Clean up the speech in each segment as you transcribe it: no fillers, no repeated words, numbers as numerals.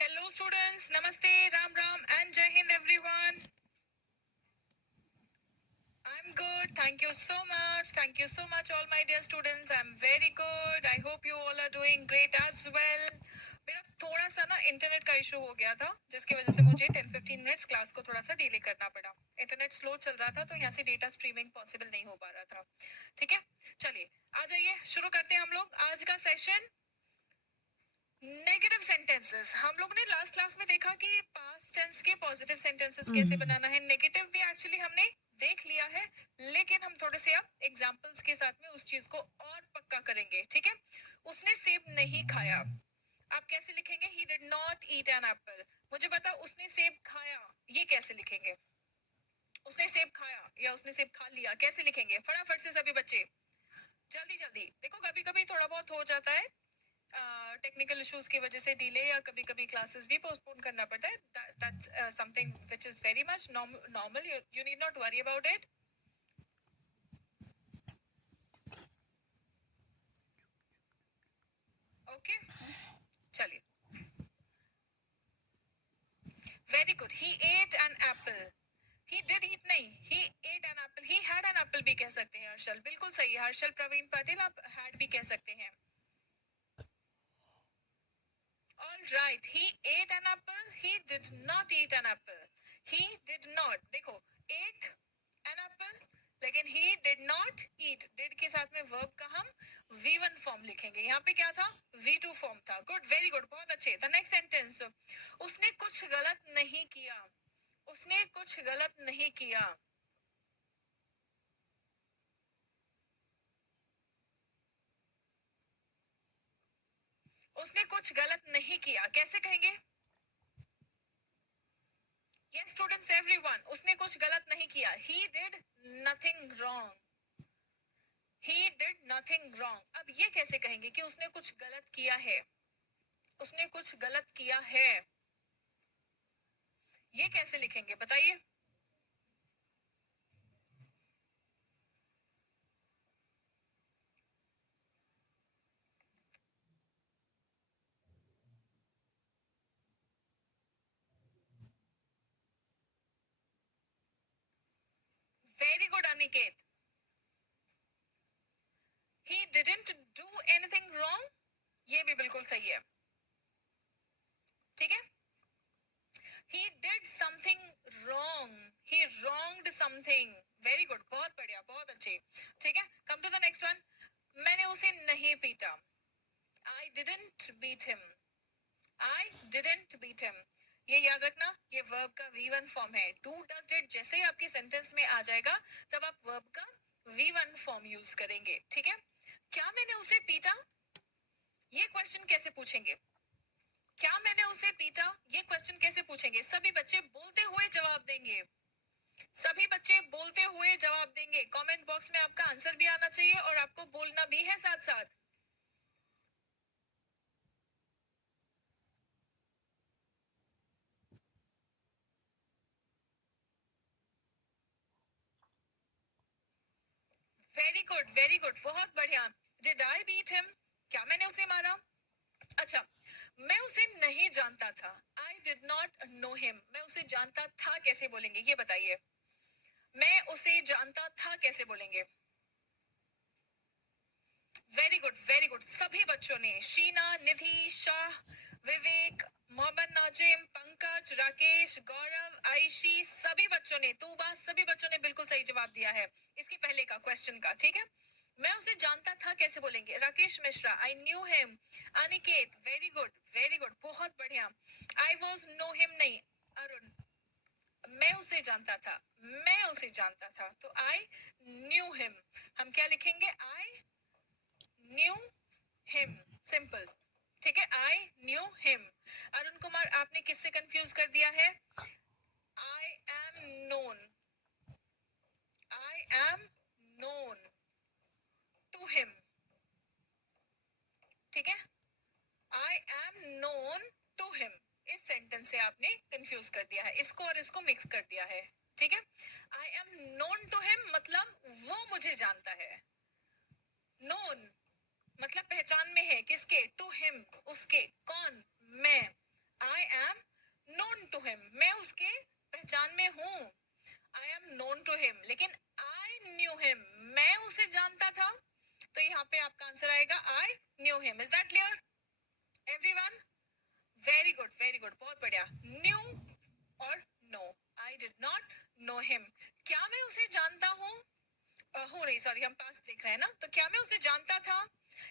Hello students, Namaste, Ram Ram and Jai Hind everyone. I'm good, thank you so much. Thank you so much all my dear students. I'm very good. I hope you all are doing great as well. मेरा थोड़ा सा ना internet का issue हो गया था जिसकी वजह से मुझे 10-15 मिनट्स क्लास को थोड़ा सा डिले करना पड़ा. इंटरनेट स्लो चल रहा था तो यहाँ से डेटा स्ट्रीमिंग पॉसिबल नहीं हो पा रहा था. ठीक है, चलिए आ जाइए, शुरू करते हैं हम लोग आज का सेशन. Negative sentences. हम लोग ने लास्ट क्लास में देखा कि पास्ट टेंस के पॉजिटिव सेंटेंसेस कैसे बनाना है. नेगेटिव भी एक्चुअली हमने देख लिया है, लेकिन हम थोड़े से अब एग्जांपल्स के साथ में उस चीज को और पक्का करेंगे. ठीक है, उसने सेब नहीं खाया. आप कैसे लिखेंगे? ही did not eat an apple. मुझे बता, उसने सेब खाया ये कैसे लिखेंगे? उसने सेब खाया या उसने सेब खा लिया कैसे लिखेंगे? फटाफट से सभी बच्चे जल्दी जल्दी. देखो कभी कभी थोड़ा बहुत हो जाता है टेक्निकल इश्यूज की वजह से डिले, या कभी कभी क्लासेस भी पोस्टपोन करना पड़ता है. That's something which is very much normal. You need not worry about it. Okay, चलिए. Very good. He ate an apple. He did eat नहीं, he ate an apple. He had an apple भी कह सकते हैं. हर्षल बिल्कुल सही है. हर्षल प्रवीण पाटिल, आप हैड भी कह सकते हैं. All right, he ate an apple. He did not eat an apple. He did not. देखो, ate an apple, लेकिन he did not eat. did के साथ में verb का हम V1 फॉर्म लिखेंगे. यहाँ पे क्या था? V2 फॉर्म था. गुड, वेरी गुड, बहुत अच्छे. The next sentence. उसने कुछ गलत नहीं किया. उसने कुछ गलत नहीं किया. उसने कुछ गलत नहीं किया कैसे कहेंगे? Yes students, everyone. उसने कुछ गलत नहीं किया. He did nothing wrong. He did nothing wrong. अब ये कैसे कहेंगे कि उसने कुछ गलत किया है? उसने कुछ गलत किया है ये कैसे लिखेंगे बताइए? Very good Aniket. He didn't do anything wrong. ये भी बिल्कुल सही है. ठीक है. He did something wrong. He wronged something. Very good. बहुत बढ़िया, बहुत अच्छे. ठीक है, come to the next one. मैंने उसे नहीं पीटा. I didn't beat him. I didn't beat him. ये याद रखना, ये वर्ब का V1 फॉर्म है. डू डज डिड जैसे ही आपके सेंटेंस में आ जाएगा तब आप वर्ब का V1 फॉर्म यूज करेंगे. ठीक है. क्या मैंने उसे पीटा? ये क्वेश्चन कैसे पूछेंगे? क्या मैंने उसे पीटा ये क्वेश्चन कैसे पूछेंगे? सभी बच्चे बोलते हुए जवाब देंगे. सभी बच्चे बोलते हुए जवाब देंगे. कमेंट बॉक्स में आपका आंसर भी आना चाहिए और आपको बोलना भी है साथ साथ. वेरी गुड, वेरी गुड, बहुत बढ़िया. Did I beat him? क्या मैंने उसे मारा? अच्छा, मैं उसे नहीं जानता था. I did not know him. मैं उसे जानता था कैसे बोलेंगे ये बताइए? मैं उसे जानता था कैसे बोलेंगे? Very good, very good. सभी बच्चों ने, शीना, निधि, शाह, विवेक, मोहम्मद नाजिम, पंकज, राकेश, गौरव, आयशी, सभी बच्चों ने, तूबा, सभी बच्चों ने बिल्कुल सही जवाब दिया है इसके पहले का क्वेश्चन का. ठीक है. मैं उसे जानता था कैसे बोलेंगे? राकेश मिश्रा, आई knew him. Aniket, very good, बहुत बढ़िया. आई वॉज नो हिम नहीं. अरुण, मैं उसे जानता था. मैं उसे जानता था तो आई न्यू हिम. हम क्या लिखेंगे? I knew him. सिंपल. ठीक है, I knew him. Arun Kumar, आपने किससे कंफ्यूज कर दिया है? I am known. I am known to him. ठीक है, I am known to him. इस सेंटेंस से आपने कंफ्यूज कर दिया है, इसको और इसको मिक्स कर दिया है. ठीक है. I am known to him मतलब वो मुझे जानता है. नोन मतलब पहचान में है. किसके? टू हिम, उसके. कौन? मैं. I am known to him. मैं उसके पहचान में हूँ. I am known to him. लेकिन I knew him. मैं उसे जानता था. तो यहाँ पे आपका आंसर आएगा I knew him. Is that clear? Everyone? Very good, very good. बहुत बढ़िया. Knew और no. I did not know him. क्या मैं उसे जानता हूँ? हो नहीं, सॉरी, हम पास्ट देख रहे हैं ना. तो क्या मैं उसे जानता था?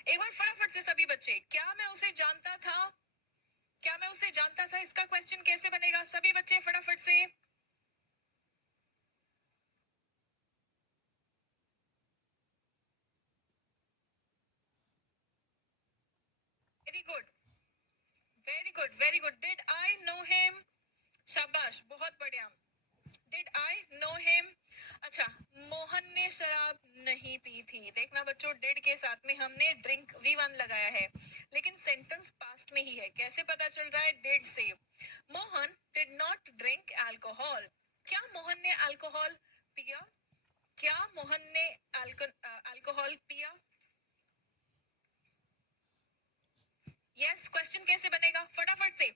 एक बार फटाफट से सभी बच्चे, क्या मैं उसे जानता था? क्या मैं उसे जानता था? इसका क्वेश्चन कैसे बनेगा? सभी बच्चे फटाफट से. Very good, very good, very good. Did I know him? शाबाश, बहुत बढ़िया. Did I know him? अच्छा, मोहन ने शराब नहीं पी थी. देखना बच्चों, डिड के साथ में हमने ड्रिंक V1 लगाया है, लेकिन सेंटेंस पास्ट में ही है. कैसे पता चल रहा है? डिड से. Mohan did not drink alcohol. क्या मोहन ने अल्कोहल पिया? क्या मोहन ने अल्कोहल पिया? यस, क्वेश्चन कैसे बनेगा? फटाफट से.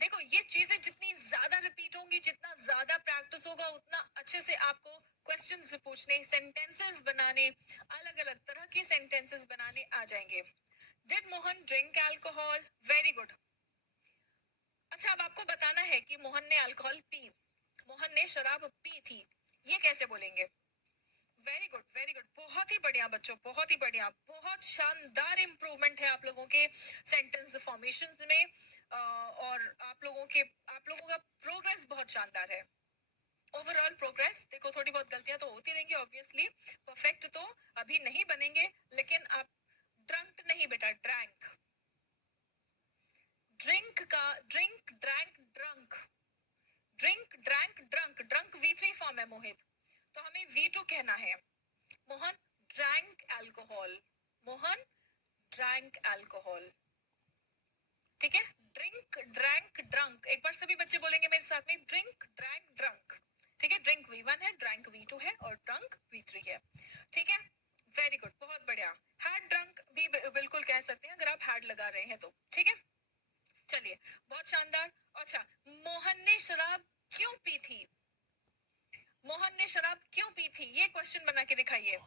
देखो, ये चीजें जितनी ज्यादा रिपीट होंगी, जितना ज्यादा प्रैक्टिस होगा, उतना अच्छे से आपको क्वेश्चंस पूछने, सेंटेंसेस बनाने, अलग अलग तरह के सेंटेंसेस बनाने आ जाएंगे. Did Mohan drink alcohol? Very good. अच्छा, अब आपको बताना है कि मोहन ने अल्कोहल पी, मोहन ने शराब पी थी. ये कैसे बोलेंगे? Very good, very good. बहुत ही बढ़िया बच्चों, बहुत ही बढ़िया. बहुत शानदार इंप्रूवमेंट है आप लोगों के सेंटेंस फॉर्मेशंस में. और आप लोगों का प्रोग्रेस बहुत शानदार है. Overall progress. देखो, थोड़ी बहुत गलतियां तो होती रहेंगी ऑब्वियसली. परफेक्ट तो अभी नहीं बनेंगे, लेकिन आप ड्रंक नहीं बेटा, ड्रैंक. ड्रिंक का drink, drank, drunk. Drink, drank, drunk. Drunk V3 form है मोहित, तो हमें V2 कहना है. Mohan drank alcohol. Mohan drank alcohol. ठीक है. Drink, drank, drunk. एक बार सभी बच्चे बोलेंगे मेरे साथ में, ड्रिंक, ड्रैंक, ड्रंक. ठीक है. ड्रिंक V1 है, ड्रैंक V2 है, और ड्रंक V3 है. ठीक है. वेरी गुड, बहुत बढ़िया. हैड ड्रंक भी बिल्कुल कह सकते हैं अगर आप हैड लगा रहे हैं तो. ठीक है. चलिए, बहुत शानदार. अच्छा, मोहन ने शराब क्यों पी थी? मोहन ने शराब क्यों पी थी? ये क्वेश्चन बना के दिखाइए.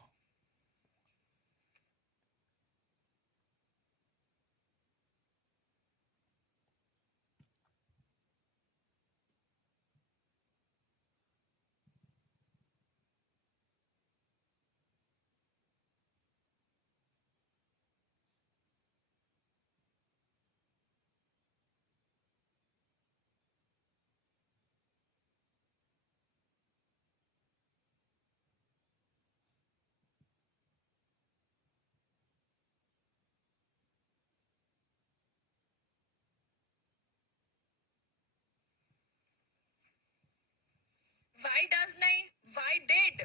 Why does नहीं, why did?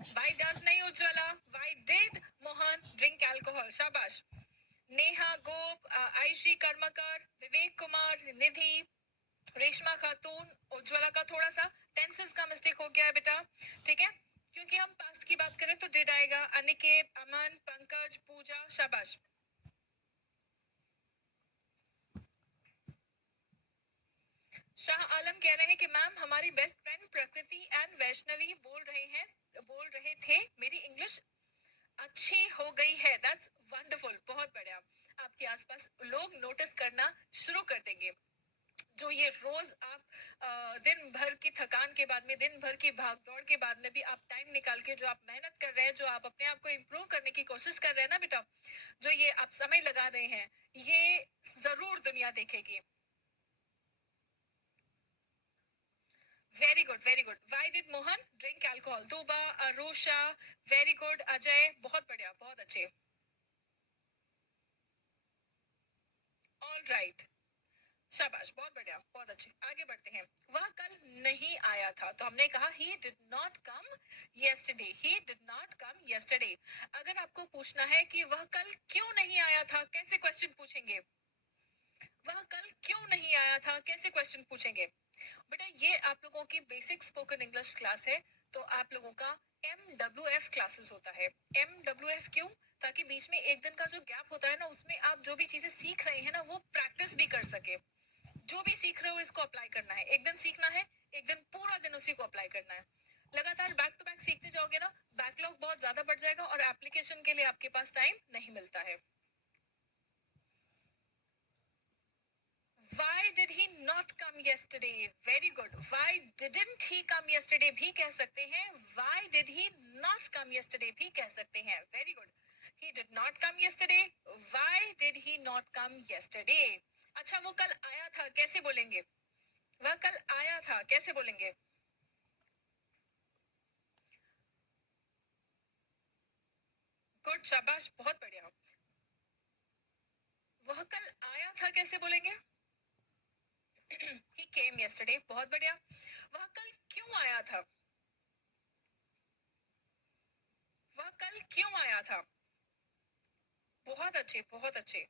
Why does नहीं Ujjwala? Why did Mohan drink alcohol? शाबाश. नेहा, गोप, आयशी, कर्मकर, विवेक कुमार, निधि, रेशमा खातून, उज्ज्वला का थोड़ा सा टेंसेस का मिस्टेक हो गया है बेटा. ठीक है. क्योंकि हम पास्ट की बात करें तो डिड आएगा. अनिकेत, अमन, पंकज, पूजा, शाबाश. शाह आलम कह रहे हैं कि मैम, हमारी बेस्ट फ्रेंड प्रकृति एंड वैष्णवी बोल रहे थे मेरी इंग्लिश अच्छी हो गई है. दैट्स वंडरफुल, बहुत बढ़िया. आपके आसपास लोग नोटिस करना शुरू कर देंगे. जो ये रोज आप दिन भर की थकान के बाद में, दिन भर की भाग दौड़ के बाद में भी आप टाइम निकाल के जो आप मेहनत कर रहे हैं, जो आप अपने आप को इम्प्रूव करने की कोशिश कर रहे हैं ना बेटा, जो ये आप समय लगा रहे हैं, ये जरूर दुनिया देखेगी. Very good, very good. Why did Mohan drink alcohol? दूबा, अरुषा, वेरी गुड. अजय, बहुत बढ़िया, बहुत अच्छे. All right. शाबाश, बहुत बढ़िया, बहुत अच्छे. आगे बढ़ते हैं. वह कल नहीं आया था, तो हमने कहा he did not come yesterday. He did not come yesterday. अगर आपको पूछना है कि वह कल क्यों नहीं आया था, कैसे क्वेश्चन पूछेंगे? वह कल क्यों नहीं आया था, कैसे क्वेश्चन पूछेंगे? बेटा, ये आप लोगों की बेसिक स्पोकन इंग्लिश क्लास है, तो आप लोगों का MWF क्लासेस होता है. MWF क्यों? ताकि बीच में एक दिन का जो गैप होता है ना, उसमें आप जो भी चीजें सीख रहे हैं ना, वो प्रैक्टिस भी कर सके. जो भी सीख रहे हो इसको अप्लाई करना है, एक दिन सीखना है, एक दिन पूरा दिन उसी को अप्लाई करना है। लगातार बैक टू बैक सीखते जाओगे ना, बैकलॉग बहुत ज्यादा बढ़ जाएगा और एप्लीकेशन के लिए आपके पास टाइम नहीं मिलता है। Why did he not come yesterday? Very good. Why didn't he come yesterday भी कह सकते हैं, Why did he not come yesterday भी कह सकते हैं। Very good. He did not come yesterday. Why did he not come yesterday? अच्छा, वो कल आया था, कैसे बोलेंगे? वह कल आया था, कैसे बोलेंगे? गुड, शाबाश, बहुत बढ़िया। वह कल आया था कैसे बोलेंगे? He came yesterday, बहुत बढ़िया। वह कल क्यों आया था? वह कल क्यों आया था? बहुत अच्छे, बहुत अच्छे।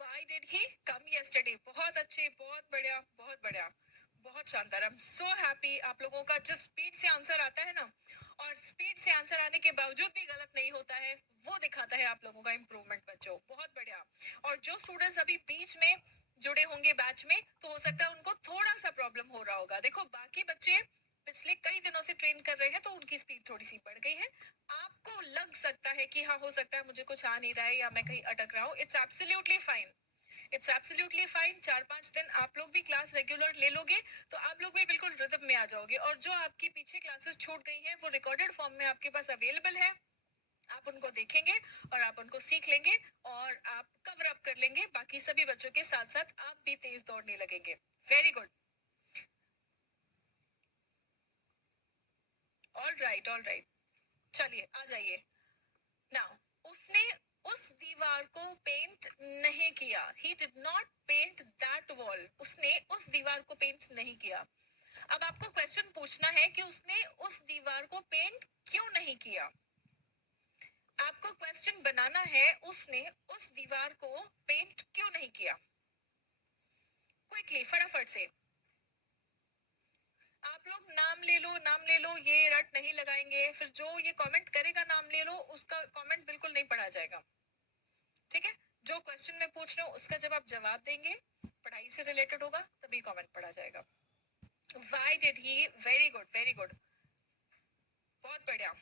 Why did he come yesterday? बहुत अच्छे, बहुत बढ़िया, बहुत बढ़िया, बहुत शानदार। I am so happy. आप लोगों का जो स्पीड से आंसर आता है ना, और स्पीड से आंसर आने के बावजूद भी गलत नहीं होता है, वो दिखाता है आप लोगों का इम्प्रूवमेंट बच्चों। बहुत बढ़िया। और जो स्टूडेंट्स अभी बीच में जुड़े होंगे बैच में, तो हो सकता है उनको थोड़ा सा प्रॉब्लम हो रहा होगा। देखो, बाकी बच्चे पिछले कई दिनों से ट्रेन कर रहे हैं, तो उनकी स्पीड थोड़ी सी बढ़ गई है। आपको लग सकता है कि हाँ, हो सकता है मुझे कुछ आ नहीं रहा है या मैं कहीं अटक रहा हूँ। It's absolutely fine, it's absolutely fine. 4-5 दिन आप लोग भी क्लास रेगुलर ले लोगे तो आप लोग भी बिल्कुल रिदम में आ जाओगे। और जो आपकी पीछे क्लासेस छूट गई हैं, वो रिकॉर्डेड फॉर्म में आपके पास अवेलेबल है। आप उनको देखेंगे और आप उनको सीख लेंगे और आप कवर अप कर लेंगे। बाकी सभी बच्चों के साथ साथ आप भी तेज दौड़ने लगेंगे। Very good. All right, all right. चलिए, आ जाइए नाउ। उसने उस दीवार को पेंट नहीं किया। He did not paint that wall. उसने उस दीवार को पेंट नहीं किया। अब आपको क्वेश्चन पूछना है कि उसने उस दीवार को पेंट क्यों नहीं किया। आपको क्वेश्चन बनाना है, उसने उस दीवार को पेंट क्यों नहीं किया। क्विकली, फटाफट से। आप लोग नाम ले लो, नाम ले लो, ये रट नहीं लगाएंगे। फिर जो ये कमेंट करेगा नाम ले लो, उसका कमेंट बिल्कुल नहीं पढ़ा जाएगा। ठीक है? जो क्वेश्चन मैं पूछ रहा हूँ उसका जब आप जवाब देंगे, पढ़ाई से रिलेटेड होगा, तभी कमेंट पढ़ा जाएगा। Why did he? Very good, very good, बहुत बढ़िया।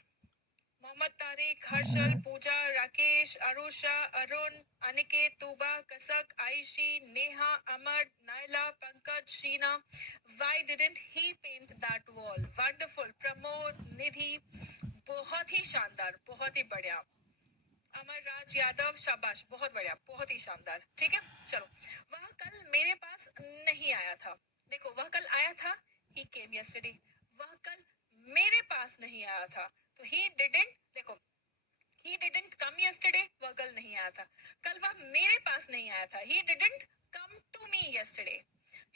मोहम्मद तारिक, हर्षल, पूजा, राकेश, अरुषा, अरुण, अनिकेत, तूबा, कसक, आयशी, नेहा, अमर, Naila, Pankaj, Sheena. Why didn't he paint that wall? Wonderful. Pramod, निधि, बहुत ही शानदार, बहुत ही बढ़िया। अमर राज यादव, शाबाश, बहुत बढ़िया, बहुत ही शानदार। ठीक है, चलो। वह कल मेरे पास नहीं आया था। देखो, वह कल आया था, ही केम यस्टरडे। वह कल मेरे पास नहीं आया था, तो ही डिडंट। देखो, ही डिडंट कम यस्टरडे, वह कल नहीं आया था। कल वह मेरे पास नहीं आया था, he didn't come to me yesterday.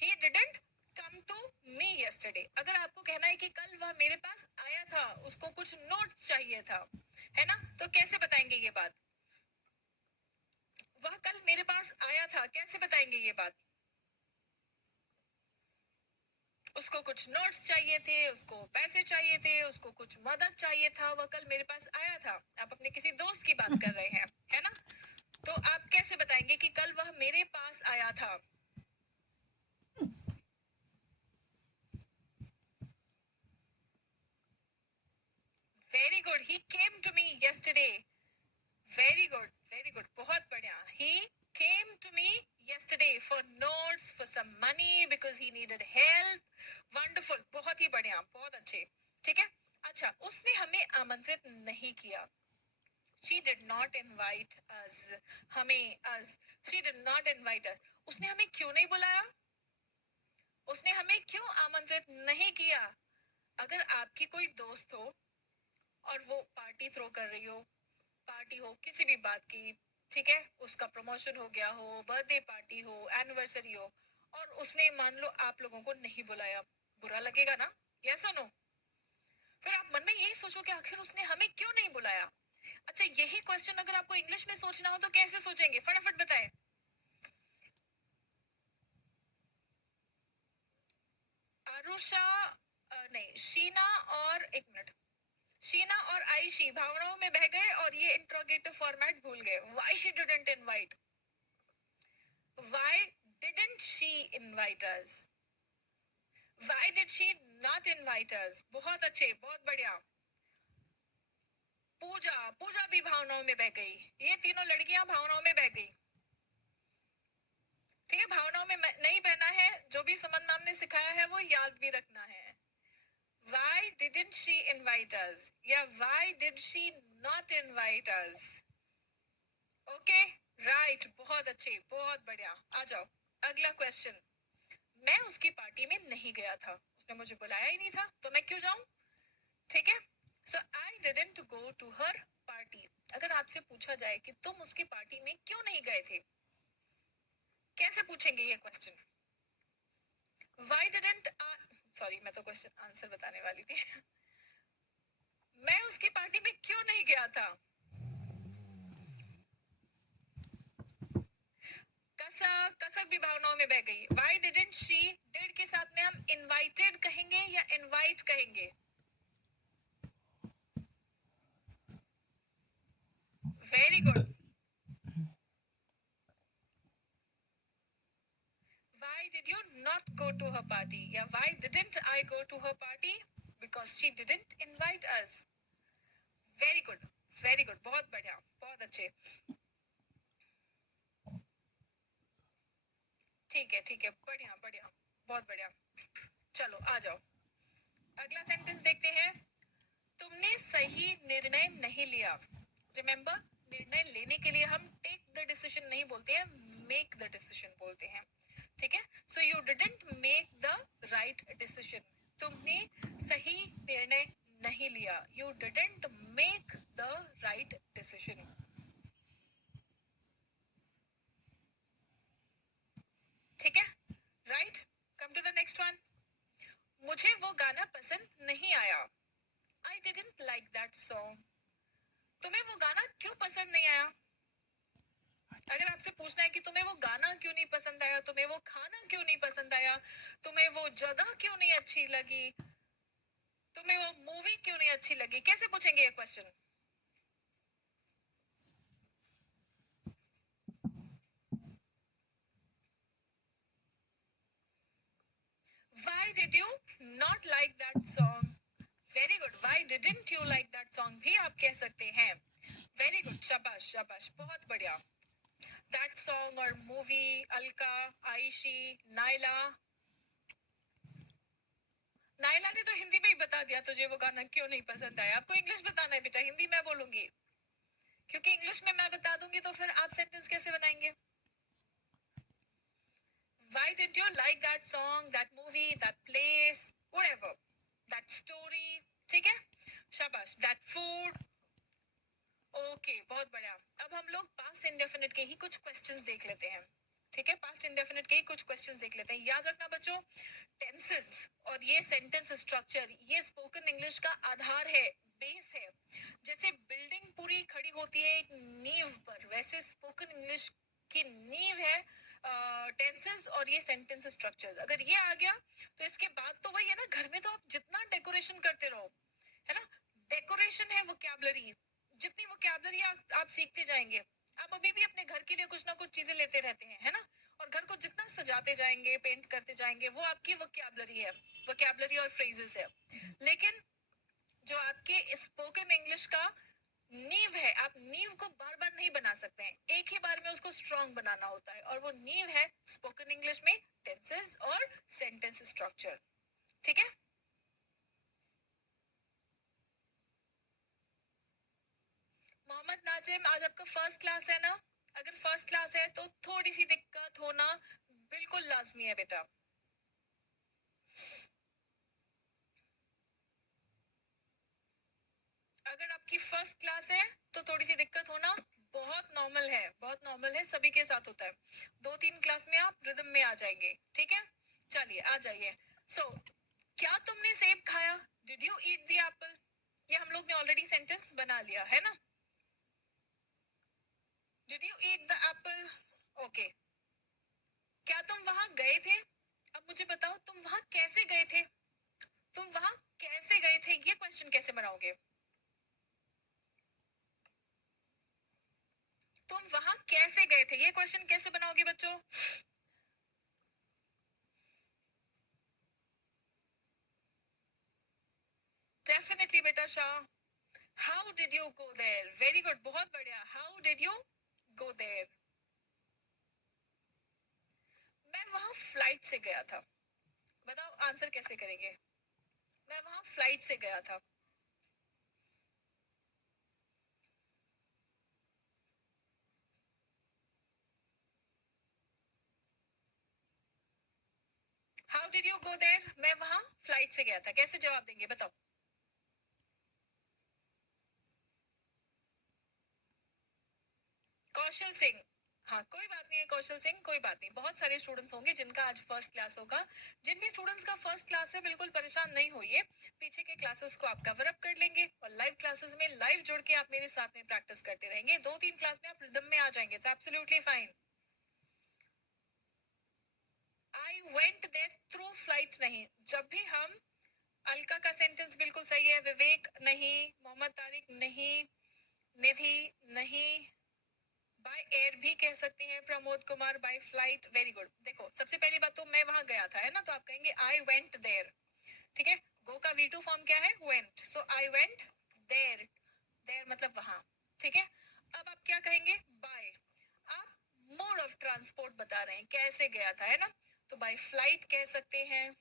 He didn't come to me yesterday. अगर आपको कहना है कि कल वह मेरे पास आया था, उसको कुछ नोट्स चाहिए था, है ना, तो कैसे बताएंगे ये बात? वह कल मेरे पास आया था, कैसे बताएंगे ये बात? उसको कुछ नोट्स चाहिए थे, उसको पैसे चाहिए थे, उसको कुछ मदद चाहिए था, वह कल मेरे पास आया था। आप अपने किसी दोस्त की बात कर रहे हैं, है ना? तो आप कैसे बताएंगे कि कल वह मेरे पास आया था? Very good, he came to me yesterday. Very good, very good, बहुत बढ़िया। ही came to me yesterday for notes, for some money, because he needed help. Wonderful, बहुत ही बढ़िया, बहुत अच्छे। ठीक है, अच्छा, उसने हमें आमंत्रित नहीं किया। She did not invite us. हमें, us. She did not invite us. उसने हमें क्यों नहीं बुलाया? उसने हमें क्यों आमंत्रित नहीं किया? अगर आपकी कोई दोस्त हो और वो पार्टी थ्रो कर रही हो, पार्टी हो किसी भी बात की, ठीक है, उसका प्रमोशन हो गया हो, बर्थडे पार्टी हो, एनिवर्सरी हो, और उसने मान लो आप लोगों को नहीं बुलाया, बुरा लगेगा ना? यस और नो? फिर आप मन में यही सोचो कि आखिर उसने हमें क्यों नहीं बुलाया। अच्छा, यही क्वेश्चन अगर आपको इंग्लिश में सोचना हो तो कैसे सोचेंगे, फटाफट बताएं। आरुषा, नहीं, शीना और, एक मिनट, शीना और आयशी भावनाओं में बह गए और ये इंट्रोगेटिव फॉर्मेट भूल गए. Why she didn't invite? Why didn't she invite us? Why did she not invite us? बहुत अच्छे, बहुत बढ़िया. पूजा, पूजा भी भावनाओं में बह गई. ये तीनों लड़कियां भावनाओं में बह गई. ठीक है, भावनाओं में नहीं बहना है. जो भी सुमन मैम ने सिखाया है वो याद भी रखना है. Why didn't she invite us? या why did she not invite us? Okay, right, बहुत अच्छे, बहुत बढ़िया. आ जाओ अगला क्वेश्चन. मैं उसकी पार्टी में नहीं गया था. उसने मुझे बुलाया ही नहीं था, तो मैं क्यों जाऊं? ठीक है. So I didn't go to her party. अगर आपसे पूछा जाए कि तुम उसकी पार्टी में क्यों नहीं गए थे, कैसे पूछेंगे ये question? Why didn't I... sorry, मैं तो क्वेश्चन आंसर बताने वाली थी. मैं उसकी पार्टी में क्यों नहीं गया था? कसक, कसक भी भावनाओं में बह गई. Why didn't she? did के साथ में हम invited कहेंगे या invite कहेंगे? Very good. Why did you not go to her party? या why didn't I go to her party? Because she didn't invite us. Very good, very good, बहुत बढ़िया, बहुत अच्छे. ठीक है, ठीक है, बढ़िया बढ़िया, बहुत बढ़िया. चलो आ जाओ, अगला सेंटेंस देखते हैं. तुमने सही निर्णय नहीं लिया. रिमेंबर, निर्णय लेने के लिए हम टेक द डिसीजन नहीं बोलते हैं, मेक द डिसीजन बोलते हैं. ठीक है. So you didn't make the right decision. तुमने सही निर्णय नहीं लिया. You didn't make the right decision. ठीक है, right. Come to the next one. मुझे वो गाना पसंद नहीं आया. I didn't like that song. तुम्हें वो गाना क्यों पसंद नहीं आया? अगर आपसे पूछना है कि तुम्हें वो गाना क्यों नहीं पसंद आया, तुम्हें वो खाना क्यों नहीं पसंद आया, तुम्हें वो जगह क्यों नहीं अच्छी लगी, तुम्हें वो मूवी क्यों नहीं अच्छी लगी, कैसे पूछेंगे ये question? Why did you not like that song? Very good. Why didn't you like that song भी आप कह सकते हैं. Very good. शाबाश, शाबाश, बहुत बढ़िया. That song और movie, अलका, आयशी, नायला. नायला ने तो हिंदी में ही बता दिया तुझे वो गाना क्यों नहीं पसंद आया. आपको इंग्लिश बताना है बेटा, हिंदी मैं बोलूंगी, क्योंकि इंग्लिश में मैं बता दूंगी तो फिर आप सेंटेंस कैसे बनाएंगे? Why did you like that song, that movie, that place, whatever, that story? ठीक है, शाबाश. That food. ओके, बहुत बढ़िया. अब हम लोग पास्ट इंडेफिनिट के ही कुछ क्वेश्चंस देख लेते हैं. ठीक है, पास्ट इंडेफिनिट के ही कुछ क्वेश्चंस देख लेते हैं. याद रखना बच्चों, टेंसेस और ये सेंटेंस स्ट्रक्चर ये स्पोकन इंग्लिश का आधार है, बेस है. जैसे बिल्डिंग पूरी खड़ी होती है एक नींव पर, वैसे स्पोकन इंग्लिश की नींव है टेंसेस और ये सेंटेंस स्ट्रक्चर. अगर ये आ गया तो इसके बाद तो वही है ना, घर में तो आप जितना डेकोरेशन करते रहो, है ना, डेकोरेशन है वोकैबुलरी. जितनी वोकैबुलरी आप सीखते जाएंगे. आप अभी भी अपने घर के लिए कुछ ना कुछ चीजें लेते रहते हैं, है ना, और घर को जितना सजाते जाएंगे, पेंट करते जाएंगे, वो आपकी वोकैबुलरी है, वोकैबुलरी और फ्रेजेस है. लेकिन जो आपके स्पोकन इंग्लिश का नींव है, आप नींव को बार बार नहीं बना सकते हैं, एक ही बार में उसको स्ट्रॉन्ग बनाना होता है, और वो नींव है स्पोकन इंग्लिश में टेंसेस और सेंटेंस स्ट्रक्चर. ठीक है. मोहम्मद नाजिम, आज आपका फर्स्ट क्लास है ना? अगर फर्स्ट क्लास है तो थोड़ी सी दिक्कत होना बिल्कुल लाजमी है बेटा. अगर आपकी फर्स्ट क्लास है तो थोड़ी सी दिक्कत होना बहुत नॉर्मल है, बहुत नॉर्मल है, सभी के साथ होता है. 2-3 क्लास में आप रिदम में आ जाएंगे. ठीक है, चलिए आ जाइए. सो क्या तुमने सेब खाया? Did you eat the Apple? ये हम लोग ने ऑलरेडी सेंटेंस बना लिया है ना. Did you eat the Apple? Okay. क्या तुम वहां गए थे? अब मुझे बताओ तुम वहां कैसे गए थे? तुम वहां कैसे गए थे, ये क्वेश्चन कैसे बनाओगे? तुम वहां कैसे गए थे, ये क्वेश्चन कैसे बनाओगे बच्चों? डेफिनेटली बेटा Shah, how did you go there, very good, बहुत बढ़िया, how did you go there? मैं वहां फ्लाइट से गया था। बताओ आंसर कैसे करेंगे? मैं वहां फ्लाइट से गया था। How did you go there, मैं वहां फ्लाइट से गया था, कैसे जवाब देंगे बताओ? कौशल सिंह, हाँ कोई बात नहीं है कौशल सिंह, कोई बात नहीं, बहुत सारे स्टूडेंट्स होंगे जिनका आज फर्स्ट क्लास होगा। जिन भी स्टूडेंट्स का फर्स्ट क्लास है बिल्कुल परेशान नहीं होइए, पीछे के क्लासेस को आप कवर अप कर लेंगे और लाइव क्लासेस में लाइव जुड़ के आप मेरे साथ में प्रैक्टिस करते रहेंगे, 2-3 क्लास में आप रिदम में आ जाएंगे, it's absolutely fine. I went there through flight नहीं, जब भी हम, अलका का सेंटेंस बिल्कुल सही है, विवेक नहीं, मोहम्मद तारिक नहीं, निधि नहीं, बाय एयर भी कह सकते हैं, Pramod Kumar by flight, very good. देखो सबसे पहली बात तो मैं वहां गया था है ना, तो आप कहेंगे आई वेंट देयर, ठीक है। गो का V2 फॉर्म क्या है, went, so I went there, there मतलब वहां, ठीक है। अब आप क्या कहेंगे, बाय, आप मोड ऑफ ट्रांसपोर्ट बता रहे हैं कैसे गया था है ना, तो बाय फ्लाइट कह सकते हैं,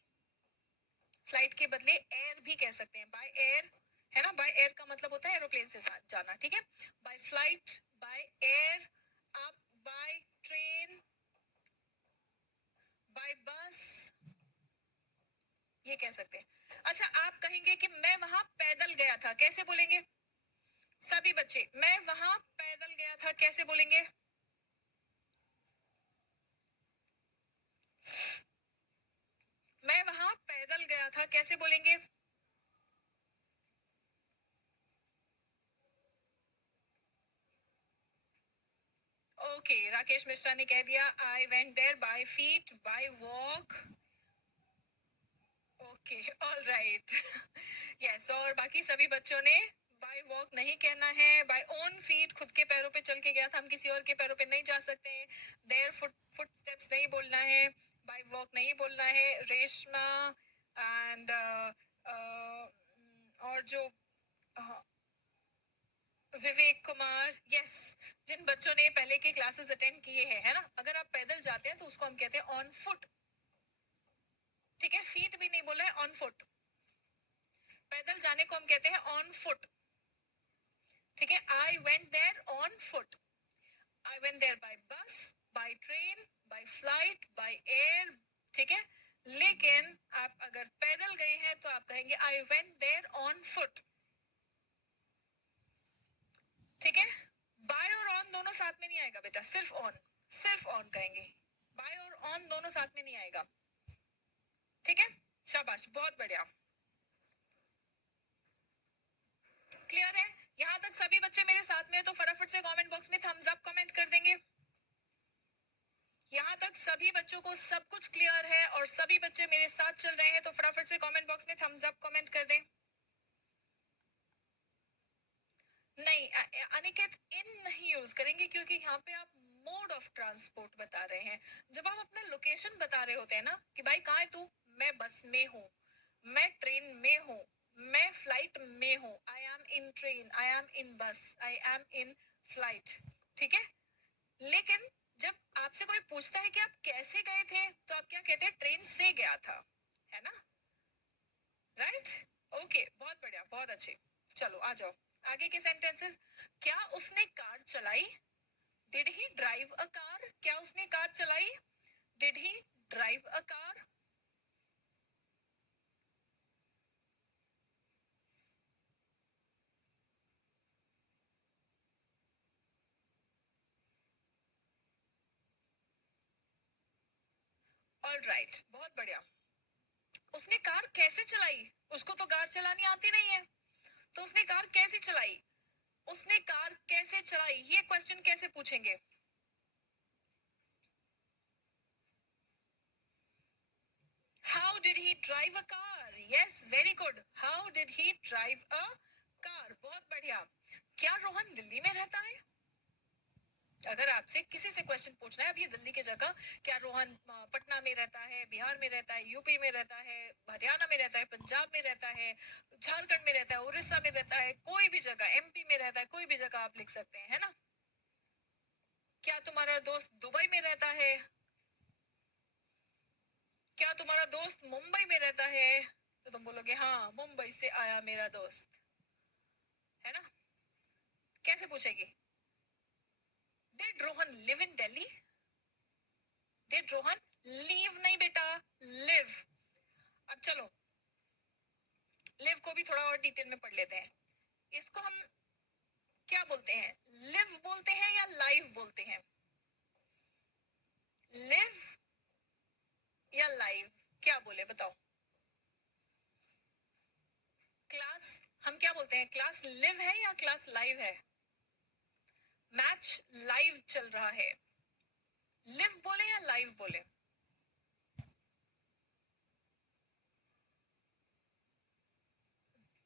फ्लाइट के बदले एयर भी कह सकते हैं, बाय एयर, है ना, बाय एयर का मतलब होता है एरोप्लेन से जाना, ठीक है। बाय फ्लाइट, बाय एयर, आप बाय ट्रेन, बाय बस, ये कह सकते हैं। अच्छा आप कहेंगे कि मैं वहां पैदल गया था, कैसे बोलेंगे? सभी बच्चे, मैं वहां पैदल गया था कैसे बोलेंगे? मैं वहां पैदल गया था कैसे बोलेंगे? ओके राकेश मिश्रा ने कह दिया I went there by feet, by walk, okay all right, yes, और बाकी सभी बच्चों ने बाय वॉक नहीं कहना है, बाय ओन फीट, खुद के पैरों पे चल के गया था, हम किसी और के पैरों पे नहीं जा सकते हैं, देयर फुट फुट स्टेप्स नहीं बोलना है, बाय वॉक नहीं बोलना है, रेशमा एंड और जो विवेक कुमार, यस, जिन बच्चों ने पहले के क्लासेस अटेंड किए हैं है ना, अगर आप पैदल जाते हैं तो उसको हम कहते हैं ऑन फुट, ठीक है, फीट भी नहीं बोला है, ऑन फुट, पैदल जाने को हम कहते हैं ऑन फुट, ठीक है। I went there on foot, I went there by bus, by train, by flight, by air, ठीक है। लेकिन आप अगर पैदल गए हैं तो आप कहेंगे I went there on foot, ठीक है। बाय और ऑन दोनों साथ में नहीं आएगा बेटा, सिर्फ ऑन, सिर्फ ऑन कहेंगे, बाय और ऑन दोनों साथ में नहीं आएगा, ठीक है। शाबाश बहुत बढ़िया, क्लियर है? यहाँ तक सभी बच्चे मेरे साथ में है तो फटाफट से कमेंट बॉक्स में थम्स अप कमेंट कर देंगे। यहाँ तक सभी बच्चों को सब कुछ क्लियर है और सभी बच्चे मेरे साथ चल रहे हैं तो फटाफट से कमेंट बॉक्स में थम्स अप कमेंट कर दें। नहीं अनिकेत, इन नहीं यूज करेंगे क्योंकि यहाँ पे आप मोड ऑफ ट्रांसपोर्ट बता रहे हैं। जब आप अपना लोकेशन बता रहे होते हैं ना कि भाई कहाँ है तू, मैं बस में हूँ, मैं ट्रेन में हूँ, मैं फ्लाइट में हूँ, I am in train, I am in bus, I am in flight, ठीक है। लेकिन जब आपसे कोई पूछता है कि आप कैसे गए थे तो आप क्या कहते हैं, ट्रेन से गया था, है ना, राइट, ओके बहुत बढ़िया बहुत अच्छे। चलो आ जाओ आगे के सेंटेंसेस। क्या उसने कार चलाई, did he drive a car, क्या उसने कार चलाई, did he drive a car, all right बहुत बढ़िया। उसने कार कैसे चलाई, उसको तो कार चलानी आती नहीं है, तो उसने कार कैसे चलाई, उसने कार कैसे चलाई, ये क्वेश्चन कैसे पूछेंगे? How did he drive a car? Yes, very good. How did he drive a car? बहुत बढ़िया। क्या रोहन दिल्ली में रहता है? अगर आपसे किसी से क्वेश्चन पूछना है, अब ये दिल्ली की जगह, क्या रोहन पटना में रहता है, बिहार में रहता है, यूपी में रहता है, हरियाणा में रहता है, पंजाब में रहता है, झारखंड में रहता है, उड़ीसा में रहता है, कोई भी जगह, एमपी में रहता है, कोई भी जगह आप लिख सकते हैं, है ना? क्या तुम्हारा दोस्त दुबई में रहता है? क्या तुम्हारा दोस्त मुंबई में रहता है? तो तुम बोलोगे हाँ, मुंबई से आया मेरा दोस्त, है ना? कैसे पूछेगी? Did Rohan live in Delhi? Did Rohan leave नहीं बेटा, लिव। अब चलो, लिव को भी थोड़ा और डिटेल में पढ़ लेते हैं। इसको हम क्या बोलते हैं? लिव बोलते हैं या लाइव बोलते हैं? लिव या लाइव, क्या बोले बताओ? क्लास हम क्या बोलते हैं? क्लास लिव है या क्लास लाइव है? मैच लाइव चल रहा है। लिव बोले या लाइव बोले?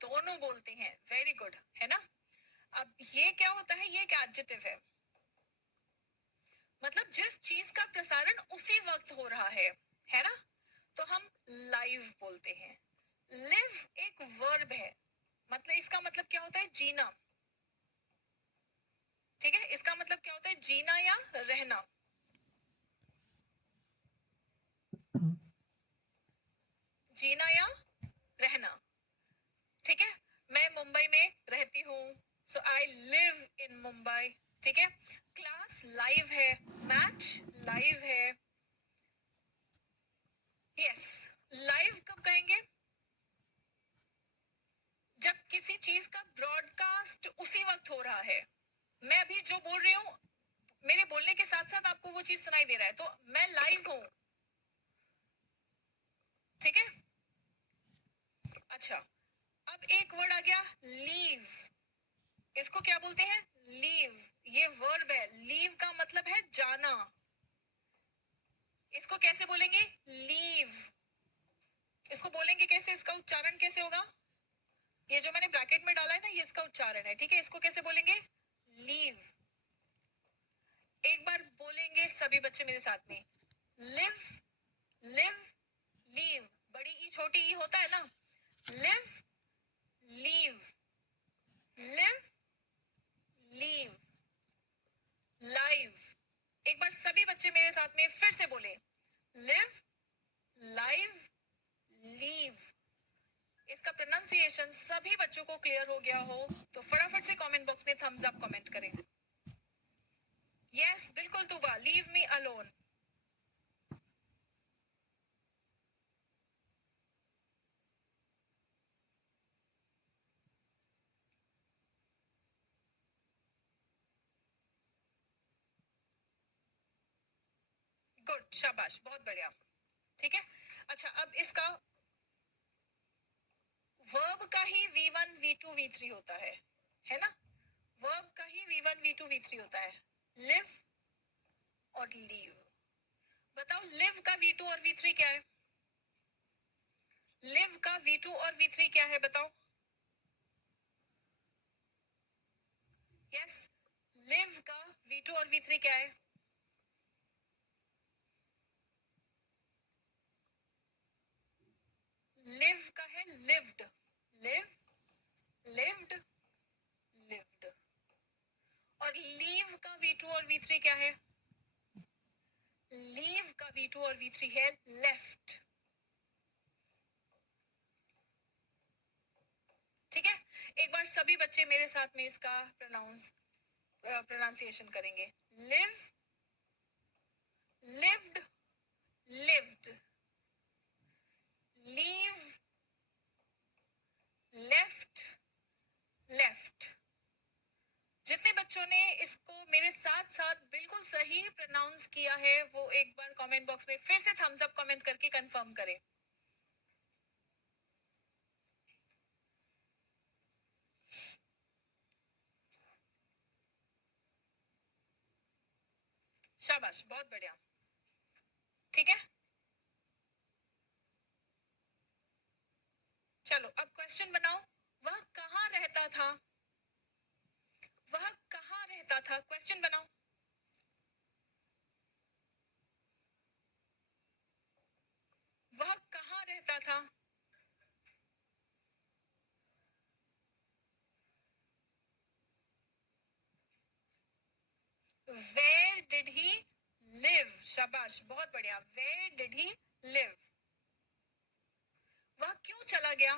दोनों बोलते हैं, वेरी गुड, है ना? अब ये क्या होता है? ये एक एडजेक्टिव है, मतलब जिस चीज का प्रसारण उसी वक्त हो रहा है ना? तो हम लाइव बोलते हैं। लिव एक वर्ब है, मतलब इसका मतलब क्या होता है? जीना। ठीक है, इसका मतलब क्या होता है? जीना या रहना। जीना या रहना, ठीक है? मैं मुंबई में रहती हूँ, सो आई लिव इन मुंबई, ठीक है? क्लास लाइव है, मैच लाइव है। यस, लाइव कब कहेंगे? जब किसी चीज का ब्रॉडकास्ट उसी वक्त हो रहा है। मैं अभी जो बोल रही हूँ, मेरे बोलने के साथ साथ आपको वो चीज सुनाई दे रहा है, तो मैं लाइव हूँ, ठीक है? अच्छा, अब एक वर्ड आ गया, लीव। इसको क्या बोलते हैं? लीव। ये वर्ब है, लीव का मतलब है जाना। इसको कैसे बोलेंगे? लीव। इसको बोलेंगे कैसे? इसका उच्चारण कैसे होगा? ये जो मैंने ब्रैकेट में डाला है ना, ये इसका उच्चारण है, ठीक है? इसको कैसे बोलेंगे? लीव। एक बार बोलेंगे सभी बच्चे मेरे साथ में, लिव, लिव, लीव। बड़ी ई छोटी ई होता है ना, live, leave, live, leave, live. एक बार सभी बच्चे मेरे साथ में फिर से बोले, लिव, लाइव, लीव। इसका प्रोनाउंसिएशन सभी बच्चों को क्लियर हो गया हो तो फटाफट से कमेंट बॉक्स में थम्स अप कमेंट करें। यस, बिल्कुल Tuba, leave me alone. Good, शाबाश, बहुत बढ़िया, ठीक है? अच्छा, अब इसका वर्ब का ही V1 V2 V3 होता है ना? वर्ब का ही V1 V2 V3 होता है, लिव और लीव। बताओ, लिव का V2 और V3 क्या है? लिव का V2 और V3 क्या है बताओ? यस, लिव का V2 और V3 क्या है? लिव का है लिव्ड, लिव, लिव्ड, लिव्ड। और लीव का V2 और V3 क्या है? लीव का V2 और V3 है लेफ्ट, ठीक है? एक बार सभी बच्चे मेरे साथ में इसका प्रोनाउंसिएशन करेंगे, live, lived, lived, leave, left, left. जितने बच्चों ने इसको मेरे साथ साथ बिल्कुल सही प्रोनाउंस किया है, वो एक बार कमेंट बॉक्स में फिर से थम्स अप कमेंट करके कंफर्म करें। शाबाश, बहुत बढ़िया, ठीक है? चलो अब क्वेश्चन बनाओ। वह कहाँ रहता था? वह कहाँ रहता था? क्वेश्चन बनाओ। क्या था? Where did he live? शाबाश, बहुत बढ़िया. Where did he live? वह क्यों चला गया?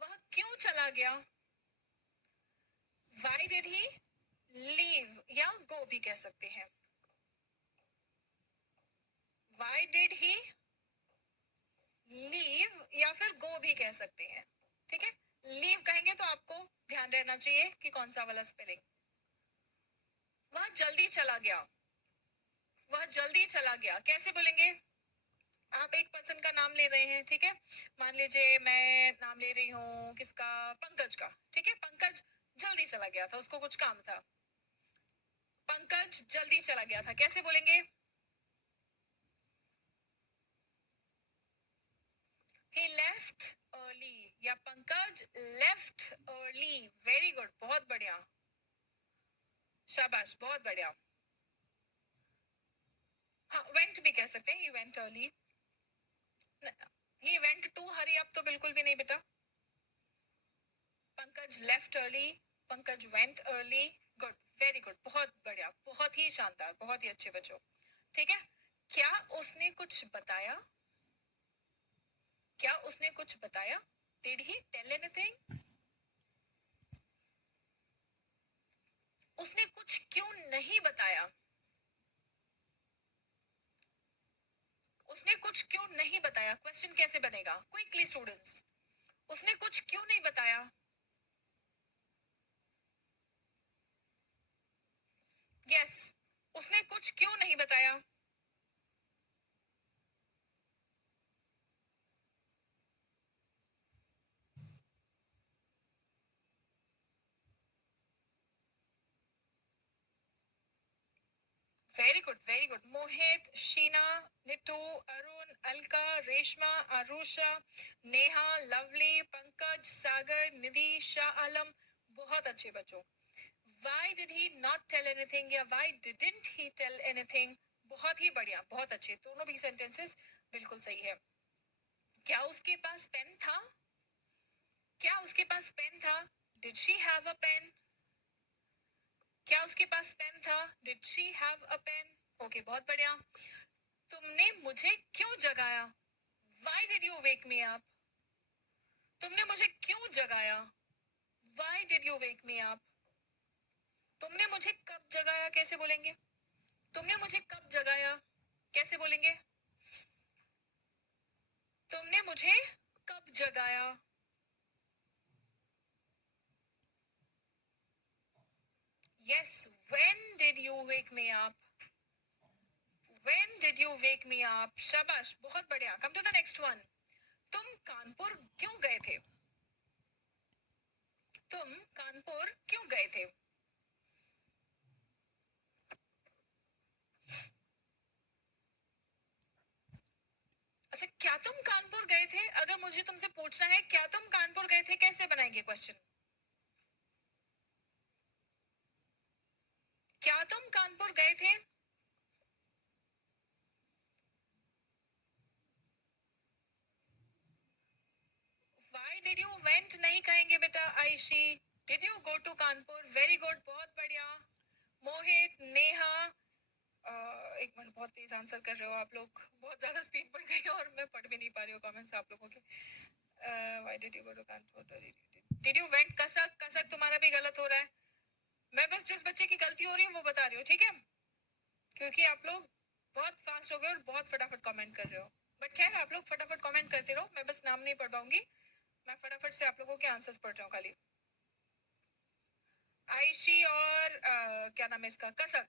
वह क्यों चला गया? Why did he leave? या go भी कह सकते हैं. Why did he leave या फिर go भी कह सकते हैं. ठीक है, leave कहेंगे तो आपको ध्यान रहना चाहिए कि कौन सा वाला स्पेलिंग. वह जल्दी चला गया. वह जल्दी चला गया कैसे बोलेंगे? आप एक पर्सन का नाम ले रहे हैं, ठीक है. मान लीजिए मैं नाम ले रही हूँ किसका? पंकज का. ठीक है, पंकज जल्दी चला गया था, उसको कुछ काम था. पंकज जल्दी चला गया था कैसे बोलेंगे? He left early या Pankaj left early. Very good, बहुत बढ़िया, शाबाश, बहुत बढ़िया. हाँ, went भी कह सकते हैं. He went early. He went to hurry up तो बिल्कुल भी नहीं बेटा. Pankaj left early, Pankaj went early. Good, very good, बहुत बढ़िया, बहुत ही शानदार, बहुत ही अच्छे बच्चों. ठीक है, क्या उसने कुछ बताया? क्या उसने कुछ बताया? Did he tell anything? उसने कुछ क्यों नहीं बताया? उसने कुछ क्यों नहीं बताया. क्वेश्चन कैसे बनेगा? क्विकली स्टूडेंट्स, उसने कुछ क्यों नहीं बताया? यस, उसने कुछ क्यों नहीं बताया? Very good, very good. Mohit, Sheena, Nitu, Arun, Alka, Reshma, Arusha, Neha, Lovely, Pankaj, Sagar, Nidhi, Shah Alam, बहुत अच्छे बच्चों. Why did he not tell anything या why didn't he tell anything? बहुत ही बढ़िया, बहुत अच्छे, दोनों भी सेंटेंसेस बिल्कुल सही है. क्या उसके पास पेन था? क्या उसके पास पेन था? Did she have a pen? क्या उसके पास पेन था? Did she have a pen? Okay, बहुत बढ़िया. तुमने मुझे क्यों जगाया? Why did you wake me up? तुमने मुझे क्यों जगाया? Why did you wake me up? तुमने मुझे कब जगाया कैसे बोलेंगे? तुमने मुझे कब जगाया कैसे बोलेंगे? तुमने मुझे कब जगाया? Yes, when did you wake me up? When did you wake me up? शाबाश, बहुत बढ़िया. Come to the next one. तुम कानपुर क्यों गए थे? तुम कानपुर क्यों गए थे? अच्छा, क्या तुम कानपुर गए थे? अगर मुझे तुमसे पूछना है क्या तुम कानपुर गए थे, कैसे बनाएंगे क्वेश्चन? क्या तुम कानपुर गए थे? Why did you went नहीं कहेंगे बेटा. आयशी, did you go to Kanpur? Very good, बहुत बढ़िया. मोहित, नेहा, एक मिनट, बहुत तेज आंसर कर रहे हो आप लोग, बहुत ज्यादा स्पीड बढ़ गई है और मैं पढ़ भी नहीं पा रही हूँ कमेंट्स आप लोगों के. Why did you go to Kanpur? Did you went Kasak? Kasak तुम्हारा भी गलत हो रहा है. मैं बस जिस बच्चे की गलती हो रही है वो बता रही हूँ, ठीक है, क्योंकि आप लोग बहुत फास्ट हो गए और बहुत फटाफट कमेंट कर रहे हो. बट खैर, आप लोग फटाफट कमेंट करते रहो, मैं बस नाम नहीं पढ़ पाऊंगी. मैं फटाफट से आप लोगों के आंसर्स पढ़ रहा हूँ खाली. आयशी और क्या नाम है इसका, कसक,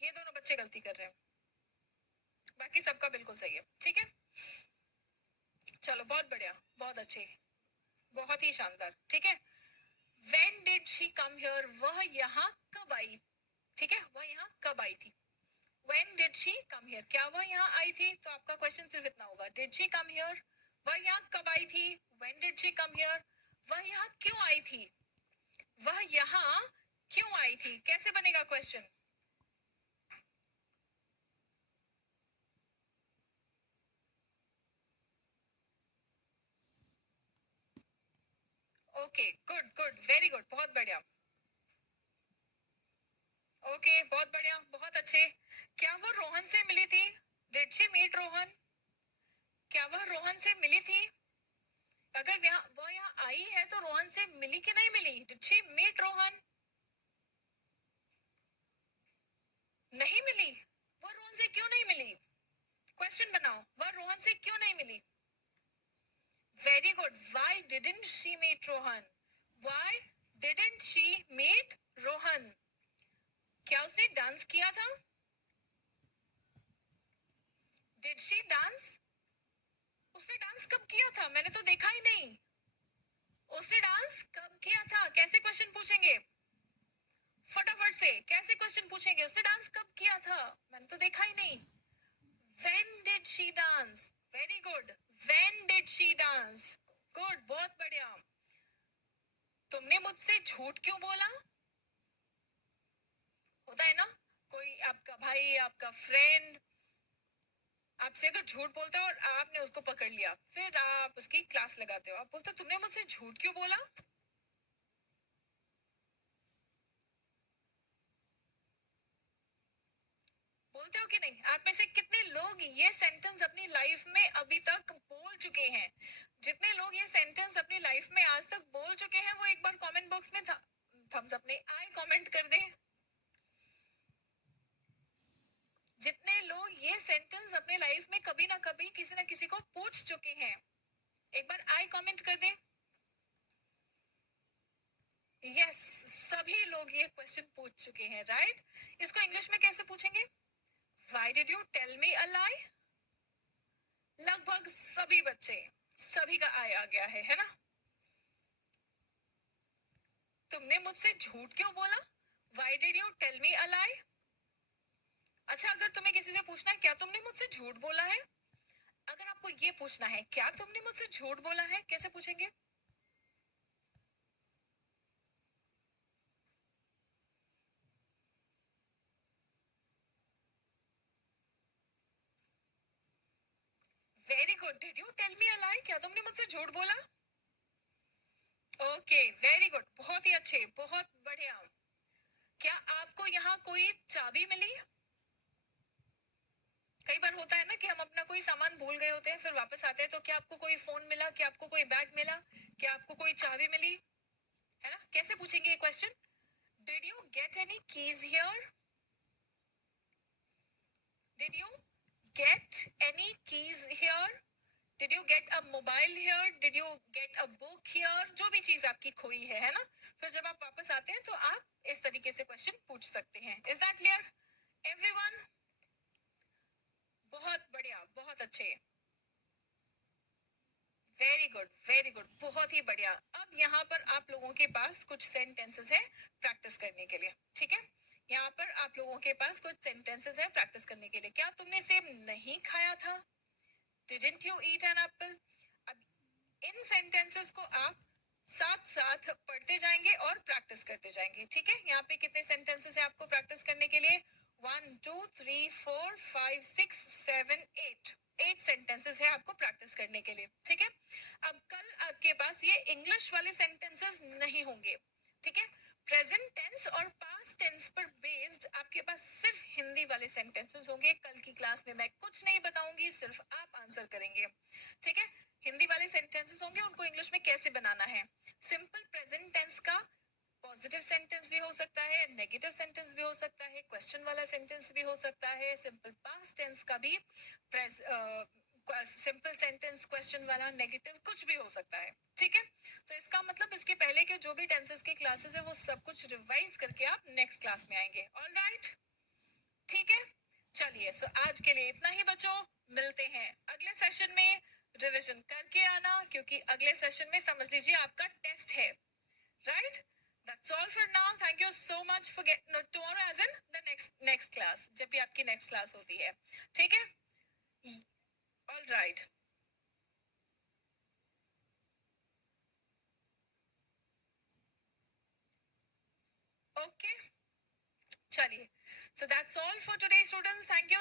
ये दोनों बच्चे गलती कर रहे हैं. बाकी सबका बिल्कुल सही है, ठीक है. चलो, बहुत बढ़िया, बहुत अच्छे, बहुत ही शानदार. ठीक है. When did she come here? वह यहाँ कब आई? ठीक है, वह यहाँ कब आई थी? When did she come here? क्या वह यहाँ आई थी? तो आपका क्वेश्चन सिर्फ इतना होगा, Did she come here? वह यहाँ कब आई थी? When did she come here? वह यहाँ क्यों आई थी? वह यहाँ क्यों आई थी, कैसे बनेगा question? Okay, good good, very good, बहुत बढ़िया। ओके, बहुत बढ़िया, बहुत अच्छे। क्या वो रोहन से मिली थी? Did she meet Rohan? क्या वह रोहन से मिली थी? अगर वो यहाँ आई है तो रोहन से मिली कि नहीं मिली? Did she meet Rohan? नहीं मिली। वो रोहन से क्यों नहीं मिली? क्वेश्चन बनाओ, वह रोहन से क्यों नहीं मिली? Very good, why didn't she meet Rohan? Why didn't she meet Rohan? क्या उसने डांस किया था? Did she dance? उसने डांस कब किया था, मैंने तो देखा ही नहीं। उसने डांस कब किया था, कैसे क्वेश्चन पूछेंगे? फटाफट से कैसे क्वेश्चन पूछेंगे? उसने डांस कब किया था, मैंने तो देखा ही नहीं। When did she dance? Very good. When did she dance? Good, बहुत बढ़िया। तुमने मुझसे झूठ क्यों बोला? होता है ना, कोई आपका भाई, आपका फ्रेंड आपसे तो झूठ बोलता है और आपने उसको पकड़ लिया, फिर आप उसकी क्लास लगाते हो, आप बोलते हो तुमने मुझसे झूठ क्यों बोला? बोलते हो कि नहीं? आप में से कितने लोग ये सेंटेंस अपनी लाइफ में अभी तक बोल चुके हैं? जितने लोग ये सेंटेंस अपनी लाइफ में आज तक बोल चुके हैं वो एक बार कमेंट बॉक्स में थम्स अप नहीं, आई कमेंट कर दें। जितने लोग ये सेंटेंस अपने लाइफ में कभी ना कभी किसी ना किसी को पूछ चुके हैं, एक बार आई कमेंट कर दें। यस, सभी लोग ये क्वेश्चन पूछ चुके हैं, राइट? इसको इंग्लिश में कैसे पूछेंगे? Why did you tell me a lie? लगभग सभी बच्चे, सभी का आई आ गया है ना? तुमने मुझसे झूठ क्यों बोला? Why did you tell me a lie? अच्छा, अगर तुम्हें किसी से पूछना है क्या तुमने मुझसे झूठ बोला है, अगर आपको ये पूछना है क्या तुमने मुझसे झूठ बोला है, कैसे पूछेंगे? Very good, did you tell me a lie? क्या तुमने मुझसे झूठ बोला? ओके, वेरी गुड, बहुत ही अच्छे, बहुत बढ़िया। क्या आपको यहाँ कोई चाबी मिली? कई बार होता है ना कि हम अपना कोई सामान भूल गए होते हैं, फिर वापस आते हैं, तो क्या आपको कोई फोन मिला, क्या आपको कोई बैग मिला, क्या आपको कोई चाबी मिली? है ना? कैसे पूछेंगे ये question? Did you get any keys here? Did you get any keys here? Did you get a mobile here? Did you get a book here? जो भी चीज आपकी खोई है ना, फिर जब आप वापस आते हैं तो आप इस तरीके से क्वेश्चन पूछ सकते हैं। Is that clear everyone? बहुत बढ़िया, बहुत अच्छे, वेरी गुड, वेरी गुड, बहुत ही बढ़िया। अब यहाँ पर आप लोगों के पास कुछ सेंटेंसेस है प्रैक्टिस करने के लिए, ठीक है? यहाँ पर आप लोगों के पास कुछ सेंटेंसेस है प्रैक्टिस करने के लिए। क्या तुमने सेब नहीं खाया था? Didn't you eat an apple? अब इन सेंटेंसेस को आप साथ साथ पढ़ते जाएंगे और प्रैक्टिस करते जाएंगे, ठीक है? यहाँ पे कितने सेंटेंसेस है आपको प्रैक्टिस करने के लिए? 1 2 3 4 5 6 7 8 सेंटेंसेस है आपको प्रैक्टिस करने के लिए, ठीक है? अब कल आपके पास ये इंग्लिश वाले सेंटेंसेस नहीं होंगे, ठीक है? प्रेजेंट टेंस और पास्ट टेंस पर बेस्ड आपके पास सिर्फ हिंदी वाले सेंटेंसेस होंगे। कल की क्लास में मैं कुछ नहीं बताऊंगी, सिर्फ आप आंसर करेंगे, ठीक है? हिंदी वाले सेंटेंसेस होंगे, उनको इंग्लिश में कैसे बनाना है। सिंपल प्रेजेंट टेंस का पॉजिटिव सेंटेंस भी हो सकता है, नेगेटिव सेंटेंस भी हो सकता है, क्वेश्चन वाला सेंटेंस भी हो सकता है, सिंपल पास्ट टेंस का भी सिंपल सेंटेंस क्वेश्चन वाला नेगेटिव कुछ भी हो सकता है, ठीक है? तो इसका मतलब इसके पहले के जो भी टेंसेस के क्लासेस है वो सब कुछ रिवाइज करके आप नेक्स्ट क्लास में आएंगे। ऑलराइट, ठीक है? चलिए, सो आज के लिए इतना ही बच्चों, मिलते हैं अगले सेशन में। रिवीजन करके आना, क्योंकि अगले सेशन में समझ लीजिए आपका टेस्ट है, right? That's all for now. Thank you so much for getting tomorrow as in the next class, जब भी आपकी next class होती है, ठीक है? All right. ओके, चलिए, so that's all for today, students. Thank you